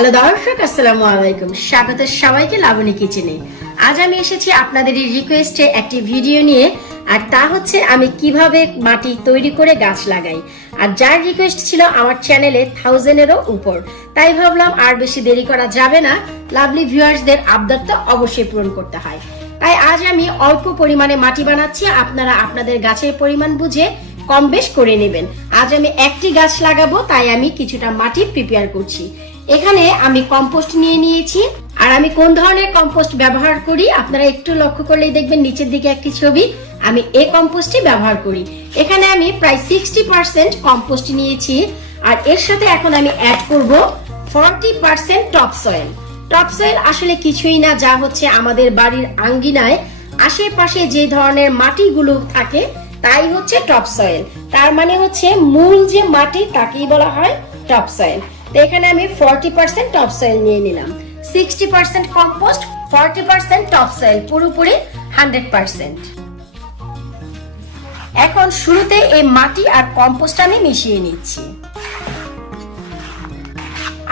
Hello দর্শক, আসসালামু আলাইকুম। স্বাগত সবাইকে লাবণী কিচেনে। আজ আমি এসেছি আপনাদের রিকোয়েস্টে একটি ভিডিও নিয়ে, আর তা হচ্ছে আমি কীভাবে মাটি তৈরি করে গাছ লাগাই। আর যার রিকোয়েস্ট ছিল আমার চ্যানেলে থাউজেন্ডেরও উপর। তাই ভাবলাম আর বেশি দেরি করা যাবে না লাভলি ভিউয়ার্সদের আবদারটা অবশ্যই পূরণ করতে হয়। তাই আজ আমি অল্প পরিমাণে মাটি বানাচ্ছি, আপনারা আপনাদের গাছের পরিমাণ বুঝে কম বেশ করে নেবেন। আজ আমি একটি গাছ লাগাবো, তাই আমি কিছুটা মাটি প্রিপেয়ার করছি। এখানে আমি কম্পোস্ট নিয়ে নিয়েছি। আর আমি কোন ধরনের কম্পোস্ট ব্যবহার করি, আপনারা একটু লক্ষ্য করলেই দেখবেন নিচের দিকে একটি ছবি। আমি এই কম্পোস্টই ব্যবহার করি। এখানে আমি প্রায় সিক্সটি পার্সেন্ট কম্পোস্ট নিয়েছি। আর এর সাথে এখন আমি অ্যাড করব forty percent top soil top soil আসলে কিছুই না, যা হচ্ছে আমাদের বাড়ির আঙ্গিনায়। আশেপাশে যে ধরনের মাটিগুলো থাকে, তাই হচ্ছে টপ সয়েল তার মানে হচ্ছে মূল যে মাটি, তাকেই বলা হয় টপ সয়েল তো এখানে আমি ফর্টি পার্সেন্ট টপ সয়েল নিয়ে নিলাম। Sixty percent compost forty percent top soil পুরোপুরি হান্ড্রেড পার্সেন্ট এখন শুরুতে এই মাটি আর কম্পোস্ট আমি মিশিয়ে নিচ্ছি।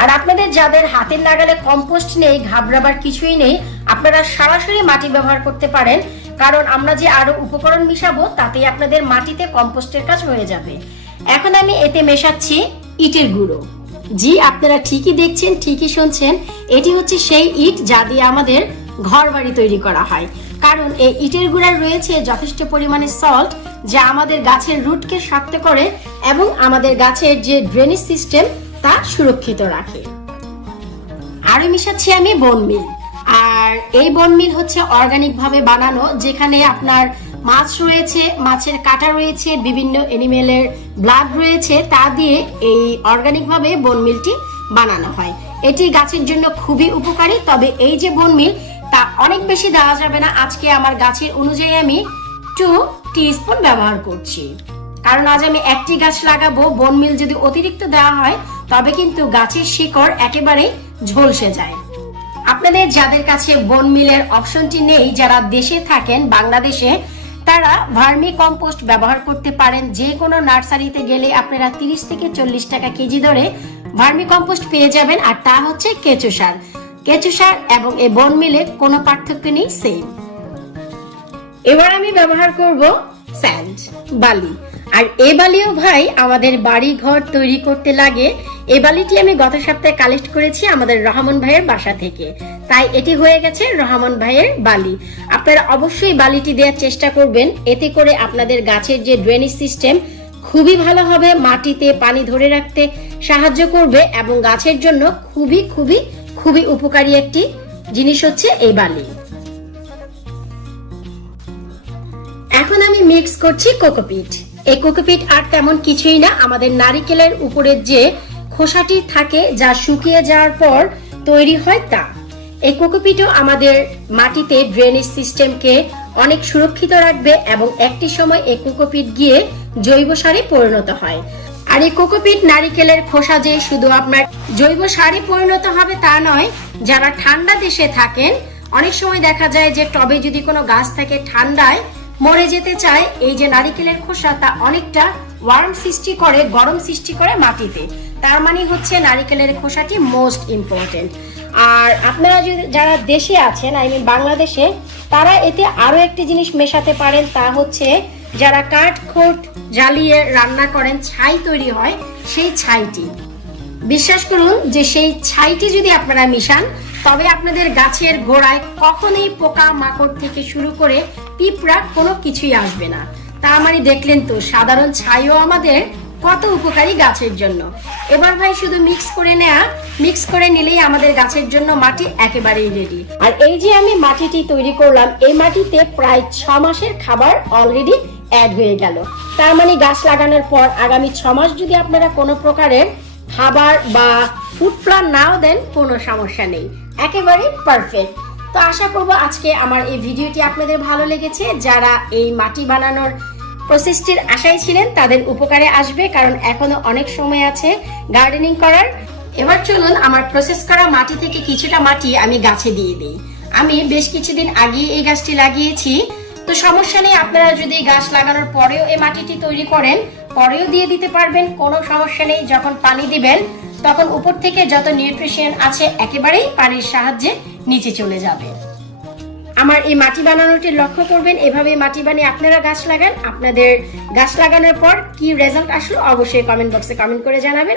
আর আপনাদের যাদের হাতের লাগালে কম্পোস্ট নেই, ঘাবড়াবার কিছুই নেই, আপনারা সরাসরি মাটি ব্যবহার করতে পারেন, কারণ আমরা যে আরও উপকরণ মিশাবো, তাতেই আপনাদের মাটিতে কম্পোস্টের কাজ হয়ে যাবে। এখন আমি এতে মেশাচ্ছি ইটের গুঁড়ো। জি, আপনারা ঠিকই দেখছেন, ঠিকই শুনছেন। এটি হচ্ছে সেই ইট যা দিয়ে আমাদের ঘর বাড়ি তৈরি করা হয়। কারণ এই ইটের গুঁড়ায় রয়েছে যথেষ্ট পরিমাণে সল্ট যা আমাদের গাছের রুটকে শক্ত করে এবং আমাদের গাছের যে ড্রেনেজ সিস্টেম তা সুরক্ষিত রাখে। আরও মিশাচ্ছি আমি বনমিল আর এই বনমিল হচ্ছে অর্গানিক ভাবে বানানো, যেখানে আপনার মাছ রয়েছে, মাছের কাটা রয়েছে, বিভিন্ন এনিমেলের ব্লাড রয়েছে, তা দিয়ে এই অর্গানিক ভাবে বনমিলটি বানানো হয়। এটি গাছের জন্য খুবই উপকারী, তবে এই যে বনমিল তা অনেক বেশি দেওয়া যাবে না। আজকে আমার গাছের অনুযায়ী আমি টু টিস্পুন ব্যবহার করছি। কারণ আজ আমি একটি গাছ লাগাবো বন মিল যদি অতিরিক্ত দেওয়া হয়, তবে কিন্তু গাছের শিকড় একেবারেই ঝলসে যায়। আপনাদের যাদের কাছে বন মিলের অপশনটি নেই, যারা দেশে থাকেন, বাংলাদেশে তারা ভার্মি কম্পোস্ট ব্যবহার করতে পারেন। যে কোনো নার্সারিতে গেলে আপনারা তিরিশ থেকে চল্লিশ টাকা কেজি ধরে ভার্মি কম্পোস্ট পেয়ে যাবেন, আর তা হচ্ছে কেঁচো সার। কেঁচো সার এবং এ বন মিলে কোনো পার্থক্য নেই সেম এবার আমি ব্যবহার করব স্যান্ড বালি। আর এ বালিও ভাই আমাদের বাড়ি ঘর তৈরি করতে লাগে এই বালিটি আমি গত সপ্তাহে কালেক্ট করেছি আমাদের রহমান ভাইয়ের বাসা থেকে। তাই এটি হয়ে গেছে রহমান ভাইয়ের বালি। আপনারা অবশ্যই বালিটি দেওয়ার চেষ্টা করবেন। এতে করে আপনাদের গাছের যে ড্রেনেজ সিস্টেম খুবই ভালো হবে, মাটিতে পানি ধরে রাখতে সাহায্য করবে এবং গাছের জন্য খুবই খুবই খুবই উপকারী একটি জিনিস হচ্ছে এই বালি। এখন আমি মিক্স করছি কোকোপিট। এই কোকোপিট আর তেমন কিছুই না। আমাদের নারিকেলের উপরের যে খোসাটি থাকে যা শুকিয়ে যাওয়ার পর তৈরি হয় তা। এই কোকোপিটও আমাদের মাটিতে ড্রেনেজ সিস্টেমকে অনেক সুরক্ষিত রাখবে এবং একটি সময় এই কোকোপিট গিয়ে জৈব সারে পরিণত হয়। আর এই কোকোপিট নারিকেলের খোসা যে শুধু আপনার জৈব সারে পরিণত হবে তা নয়, যারা ঠান্ডা দেশে থাকেন, অনেক সময় দেখা যায় যে টবে যদি কোনো গাছ থাকে ঠান্ডায় মরে যেতে চায়, এই যে নারিকেলের খোসা তা অনেকটা ওয়ার্ম সৃষ্টি করে, গরম সৃষ্টি করে মাটিতে। তার মানে হচ্ছে নারিকেলের খোসাটি মোস্ট ইম্পর্টেন্ট আর আপনারা যদি, যারা দেশে আছেন আই মিন বাংলাদেশে, তারা এতে আরও একটি জিনিস মেশাতে পারেন, তা হচ্ছে যারা কাঠ, খোট জ্বালিয়ে রান্না করেন, ছাই তৈরি হয়, সেই ছাইটি। বিশ্বাস করুন যে সেই ছাইটি যদি আপনারা মিশান, তবে আপনাদের গাছের গোড়ায় কখনোই পোকা মাকড় থেকে শুরু করে পিঁপড়া কোনো কিছুই আসবে না। তার মানে দেখলেন তো, সাধারণ ছাইও আমাদের কত উপকারী গাছের জন্য। এবার ভাই শুধু মিক্স করে নেয়া মিক্স করে নিলেই আমাদের গাছের জন্য মাটি একেবারেই রেডি আর এই যে আমি মাটিটি তৈরি করলাম, এই মাটিতে প্রায় ছ মাসের খাবার অলরেডি অ্যাড হয়ে গেল। তার মানে গাছ লাগানোর পর আগামী ছ মাস যদি আপনারা কোনো প্রকারের খাবার বা ফুড প্ল্যান নাও দেন, কোনো সমস্যা নেই। একেবারে পারফেক্ট তো আশা করব আজকে আমার এই ভিডিওটি আপনাদের ভালো লেগেছে। যারা এই মাটি বানানোর প্রসেসটির আশায় ছিলেন তাদের উপকারে আসবে, কারণ এখনও অনেক সময় আছে গার্ডেনিং করার। এবার চলুন আমার প্রসেস করা মাটি থেকে কিছুটা মাটি আমি গাছে দিয়ে দিই। আমি বেশ কিছুদিন আগে এই গাছটি লাগিয়েছি। তো সমস্যা নেই, আপনারা যদি গাছ লাগানোর পরেও এই মাটিটি তৈরি করেন, পরেও দিয়ে দিতে পারবেন, কোনো সমস্যা নেই, যখন পানি দিবেন, তখন উপর থেকে যত নিউট্রিশন আছে একেবারেই পানির সাহায্যে নিচে চলে যাবে। আমার এই মাটি বানানোটি লক্ষ্য করবেন। এভাবে মাটি বানিয়ে আপনারা গাছ লাগান। আপনাদের গাছ লাগানোর পর কি রেজাল্ট আসলো অবশ্যই কমেন্ট বক্সে কমেন্ট করে জানাবেন।